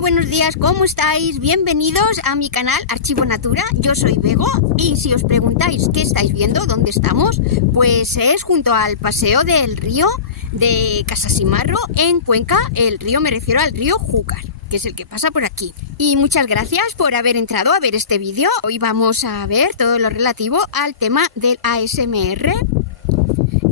buenos días, ¿cómo estáis? Bienvenidos a mi canal Archivo Natura, yo soy Bego y si os preguntáis qué estáis viendo, dónde estamos, pues es junto al paseo del río de Casasimarro en Cuenca. El río me refiero al río Júcar, que es el que pasa por aquí. Y muchas gracias por haber entrado a ver este vídeo. Hoy vamos a ver todo lo relativo al tema del ASMR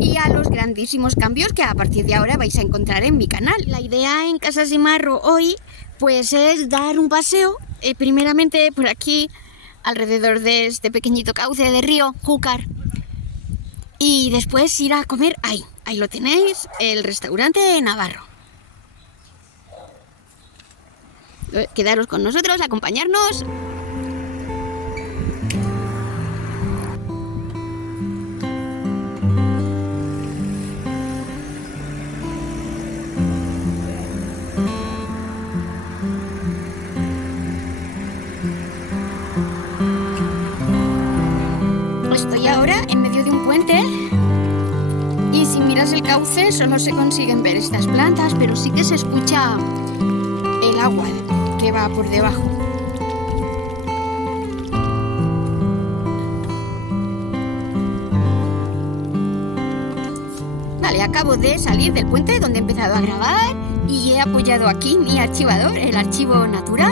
y a los grandísimos cambios que a partir de ahora vais a encontrar en mi canal. La idea en Casasimarro hoy pues es dar un paseo, primeramente por aquí, alrededor de este pequeñito cauce de río Júcar, y después ir a comer ahí lo tenéis, el restaurante Navarro. Quedaros con nosotros, acompañarnos. Estoy ahora en medio de un puente y si miras el cauce solo se consiguen ver estas plantas, pero sí que se escucha el agua que va por debajo. Vale, acabo de salir del puente donde he empezado a grabar y he apoyado aquí mi archivador, el archivo Natura.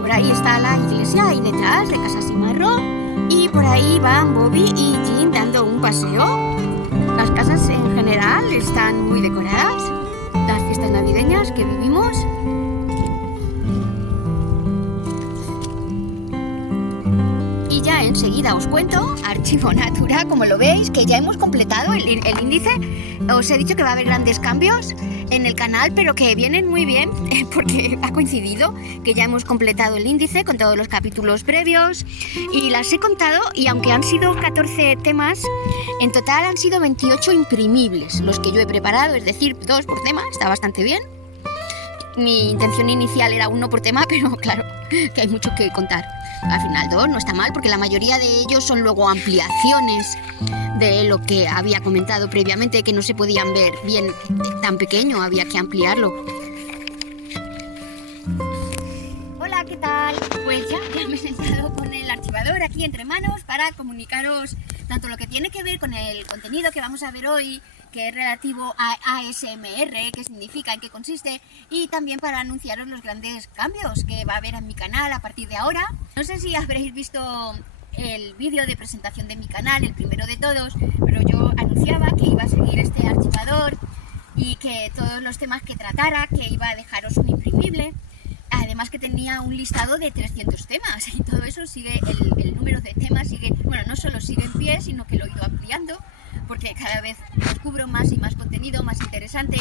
Por ahí está la iglesia, ahí detrás de Casasimarro. Y por ahí van Bobby y Jean dando un paseo. Las casas en general están muy decoradas. Las fiestas navideñas que vivimos. Y ya enseguida os cuento, Archivo Natura, como lo veis, que ya hemos completado el índice. Os he dicho que va a haber grandes cambios en el canal, pero que vienen muy bien porque ha coincidido que ya hemos completado el índice con todos los capítulos previos y las he contado, y aunque han sido 14 temas, en total han sido 28 imprimibles los que yo he preparado, es decir, 2 por tema, está bastante bien. Mi intención inicial era 1 por tema, pero claro, que hay mucho que contar. Al final 2 no está mal, porque la mayoría de ellos son luego ampliaciones de lo que había comentado previamente, que no se podían ver bien tan pequeño, había que ampliarlo. Hola, ¿qué tal? Pues ya me he sentado con el archivador aquí entre manos para comunicaros tanto lo que tiene que ver con el contenido que vamos a ver hoy, que es relativo a ASMR, qué significa, en qué consiste, y también para anunciaros los grandes cambios que va a haber en mi canal a partir de ahora. No sé si habréis visto el vídeo de presentación de mi canal, el primero de todos, pero yo anunciaba que iba a seguir este archivador y que todos los temas que tratara, que iba a dejaros un imprimible, además que tenía un listado de 300 temas y todo eso sigue, el número de temas sigue, bueno, no solo sigue en pie, sino que lo he ido ampliando porque cada vez descubro más y más contenido, más interesante.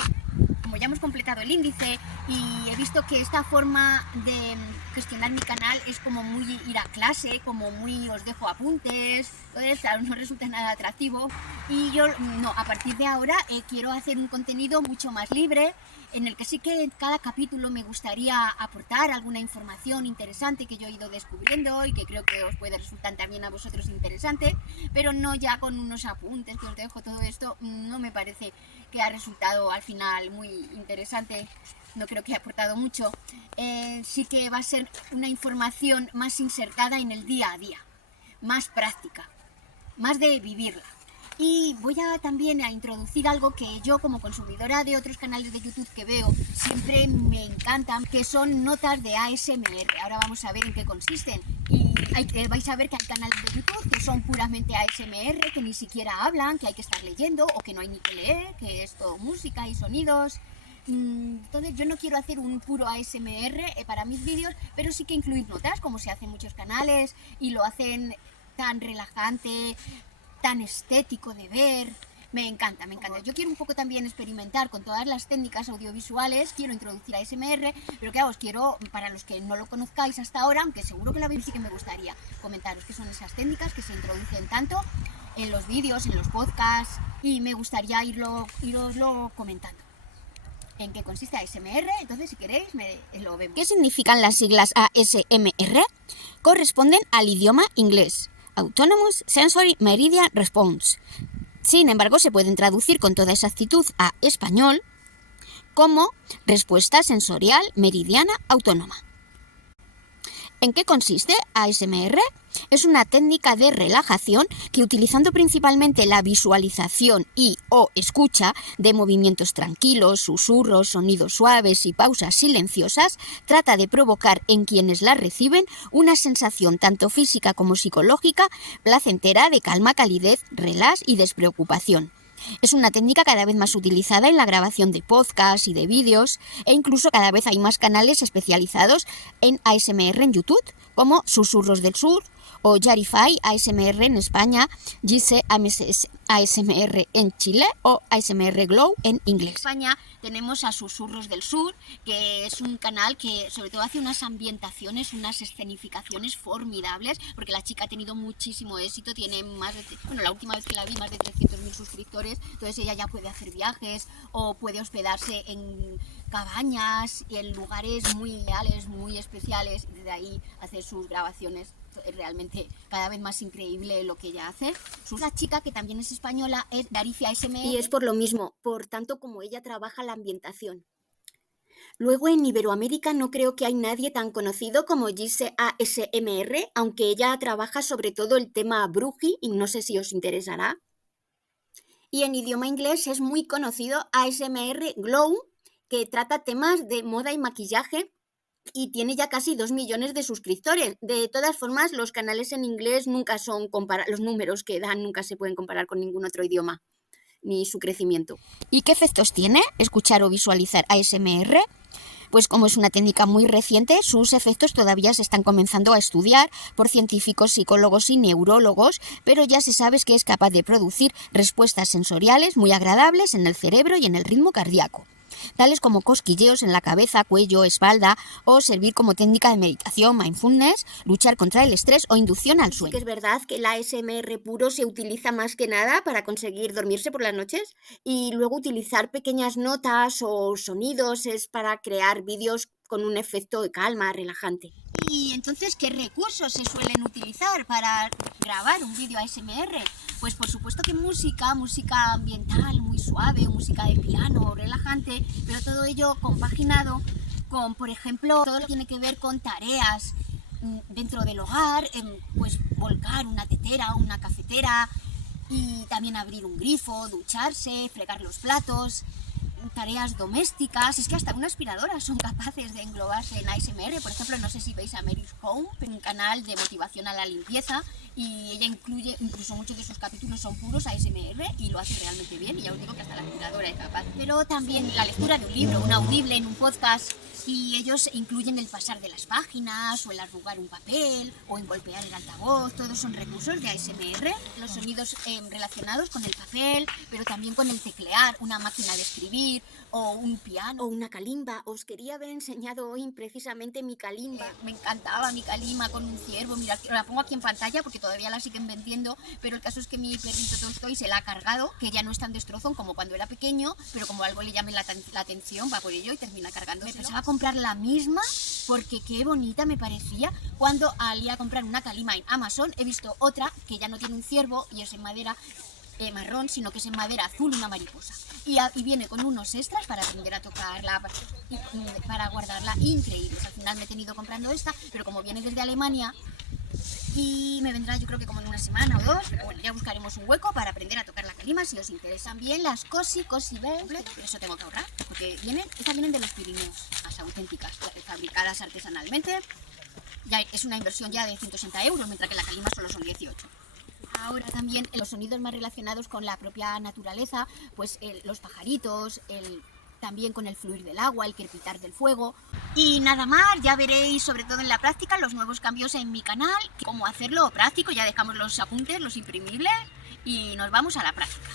Como ya hemos completado el índice y he visto que esta forma de gestionar mi canal es como muy ir a clase, como muy os dejo apuntes, entonces claro, no resulta nada atractivo, y yo no, a partir de ahora quiero hacer un contenido mucho más libre, en el que sí que en cada capítulo me gustaría aportar alguna información interesante que yo he ido descubriendo y que creo que os puede resultar también a vosotros interesante, pero no ya con unos apuntes que os dejo. Todo esto no me parece que ha resultado al final muy interesante, no creo que haya aportado mucho. Sí que va a ser una información más insertada en el día a día, más práctica, más de vivirla. Y voy también a introducir algo que yo, como consumidora de otros canales de YouTube que veo, siempre me encantan, que son notas de ASMR. Ahora vamos a ver en qué consisten. Y vais a ver que hay canales de YouTube que son puramente ASMR, que ni siquiera hablan, que hay que estar leyendo o que no hay ni que leer, que es todo música y sonidos. Entonces yo no quiero hacer un puro ASMR para mis vídeos, pero sí que incluir notas, como se hace en muchos canales, y lo hacen tan relajante, tan estético de ver. Me encanta, me encanta. Yo quiero un poco también experimentar con todas las técnicas audiovisuales, quiero introducir ASMR, pero claro, os quiero, para los que no lo conozcáis hasta ahora, aunque seguro que lo habéis, sí que me gustaría comentaros qué son esas técnicas que se introducen tanto en los vídeos, en los podcasts, y me gustaría iroslo comentando. ¿En qué consiste ASMR? Entonces, si queréis, lo vemos. ¿Qué significan las siglas ASMR? Corresponden al idioma inglés, Autonomous Sensory Meridian Response. Sin embargo, se pueden traducir con toda exactitud a español como respuesta sensorial meridiana autónoma. ¿En qué consiste ASMR? Es una técnica de relajación que, utilizando principalmente la visualización y o escucha de movimientos tranquilos, susurros, sonidos suaves y pausas silenciosas, trata de provocar en quienes la reciben una sensación tanto física como psicológica placentera de calma, calidez, relax y despreocupación. Es una técnica cada vez más utilizada en la grabación de podcasts y de vídeos, e incluso cada vez hay más canales especializados en ASMR en YouTube, como Susurros del Sur o Yarify ASMR en España, Gise ASMR en Chile o ASMR Glow en inglés. En España tenemos a Susurros del Sur, que es un canal que sobre todo hace unas ambientaciones, unas escenificaciones formidables, porque la chica ha tenido muchísimo éxito, tiene la última vez que la vi, más de 300.000 suscriptores, entonces ella ya puede hacer viajes o puede hospedarse en cabañas y en lugares muy reales, muy especiales, y desde ahí hacer sus grabaciones. Es realmente cada vez más increíble lo que ella hace. La chica, que también es española, es Daricia ASMR. Y es por lo mismo, por tanto como ella trabaja la ambientación. Luego en Iberoamérica no creo que hay nadie tan conocido como Gise ASMR, aunque ella trabaja sobre todo el tema bruji y no sé si os interesará. Y en idioma inglés es muy conocido ASMR Glow, que trata temas de moda y maquillaje y tiene ya casi 2 millones de suscriptores. De todas formas, los canales en inglés nunca son los números que dan nunca se pueden comparar con ningún otro idioma, ni su crecimiento. ¿Y qué efectos tiene escuchar o visualizar ASMR? Pues como es una técnica muy reciente, sus efectos todavía se están comenzando a estudiar por científicos, psicólogos y neurólogos, pero ya se sabe que es capaz de producir respuestas sensoriales muy agradables en el cerebro y en el ritmo cardíaco, tales como cosquilleos en la cabeza, cuello, espalda, o servir como técnica de meditación, mindfulness, luchar contra el estrés o inducción al sueño. Sí que es verdad que el ASMR puro se utiliza más que nada para conseguir dormirse por las noches, y luego utilizar pequeñas notas o sonidos es para crear vídeos con un efecto de calma, relajante. Y entonces, ¿qué recursos se suelen utilizar para grabar un vídeo ASMR? Pues por supuesto que música ambiental muy suave, música de piano, relajante, pero todo ello compaginado con, por ejemplo, todo lo que tiene que ver con tareas dentro del hogar, pues volcar una tetera o una cafetera, y también abrir un grifo, ducharse, fregar los platos, tareas domésticas. Es que hasta una aspiradora son capaces de englobarse en ASMR. Por ejemplo, no sé si veis a Mary's Home, un canal de motivación a la limpieza, y ella incluye, incluso muchos de sus capítulos son puros ASMR y lo hace realmente bien, y ya os digo que hasta la aspiradora es capaz. Pero también la lectura de un libro, un audible en un podcast, y ellos incluyen el pasar de las páginas o el arrugar un papel o en golpear el altavoz. Todos son recursos de ASMR. Los sonidos relacionados con el papel, pero también con el teclear, una máquina de escribir o un piano o una kalimba. Os quería haber enseñado hoy precisamente mi kalimba. Me encantaba mi kalimba con un ciervo. Mira, la pongo aquí en pantalla porque todavía la siguen vendiendo, pero el caso es que mi perrito Tolstoy se la ha cargado, que ya no es tan destrozón como cuando era pequeño, pero como algo le llame la atención, va por ello y termina cargando. Me pensaba comprar la misma porque qué bonita me parecía. Cuando al ir a comprar una kalimba en Amazon he visto otra que ya no tiene un ciervo y es en madera marrón, sino que es en madera azul, una mariposa, y viene con unos extras para aprender a tocarla, para guardarla, increíbles. Al final me he tenido comprando esta, pero como viene desde Alemania y me vendrá yo creo que como en una semana o dos, pero bueno, ya buscaremos un hueco para aprender a tocar la kalimba. Si os interesan bien las Cosi Bells, pero eso tengo que ahorrar, porque estas vienen de los Pirineos, más auténticas, fabricadas artesanalmente. Ya es una inversión ya de 160 euros, mientras que la kalimba solo son 18. Ahora también los sonidos más relacionados con la propia naturaleza, pues los pajaritos, también con el fluir del agua, el crepitar del fuego. Y nada más, ya veréis sobre todo en la práctica los nuevos cambios en mi canal, cómo hacerlo práctico. Ya dejamos los apuntes, los imprimibles, y nos vamos a la práctica.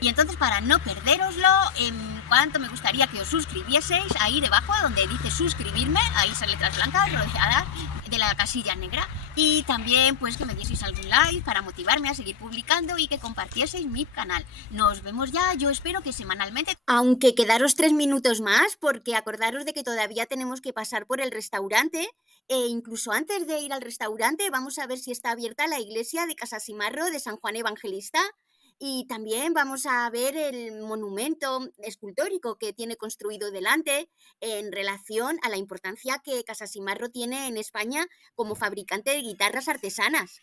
Y entonces, para no perdéroslo, en cuanto me gustaría que os suscribieseis, ahí debajo donde dice suscribirme, ahí esas letras blancas rodeadas de la casilla negra, y también pues que me dieseis algún like para motivarme a seguir publicando y que compartieseis mi canal. Nos vemos ya, yo espero que semanalmente. Aunque quedaros 3 minutos más, porque acordaros de que todavía tenemos que pasar por el restaurante, e incluso antes de ir al restaurante vamos a ver si está abierta la iglesia de Casasimarro de San Juan Evangelista. Y también vamos a ver el monumento escultórico que tiene construido delante en relación a la importancia que Casa Simarro tiene en España como fabricante de guitarras artesanas.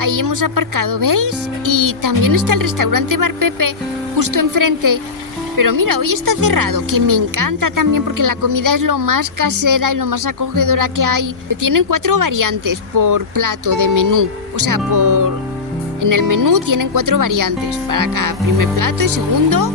Ahí hemos aparcado, ¿veis? Y también está el restaurante Bar Pepe justo enfrente. Pero mira, hoy está cerrado, que me encanta también porque la comida es lo más casera y lo más acogedora que hay. Tienen 4 variantes por plato de menú. O sea, en el menú tienen 4 variantes para cada primer plato y segundo.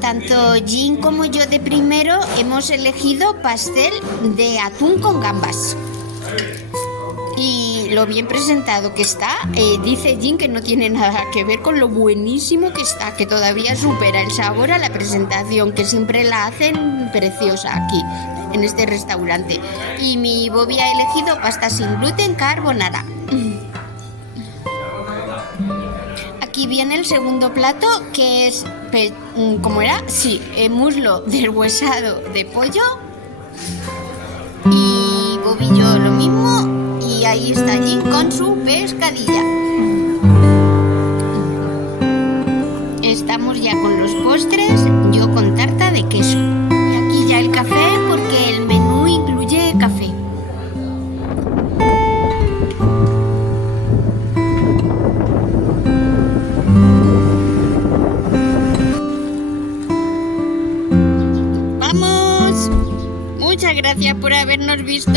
Tanto Jean como yo de primero hemos elegido pastel de atún con gambas. Y lo bien presentado que está, dice Jean que no tiene nada que ver con lo buenísimo que está, que todavía supera el sabor a la presentación, que siempre la hacen preciosa aquí, en este restaurante. Y mi Bobby ha elegido pasta sin gluten carbonara. Aquí viene el segundo plato, que es, ¿cómo era? Sí, muslo deshuesado de pollo. Y Bobby y yo lo mismo. Y ahí está Jean con su pescadilla. Estamos ya con los postres, yo con tarta de queso. Y aquí ya el café, porque el menú incluye café. ¡Vamos! Muchas gracias por habernos visto.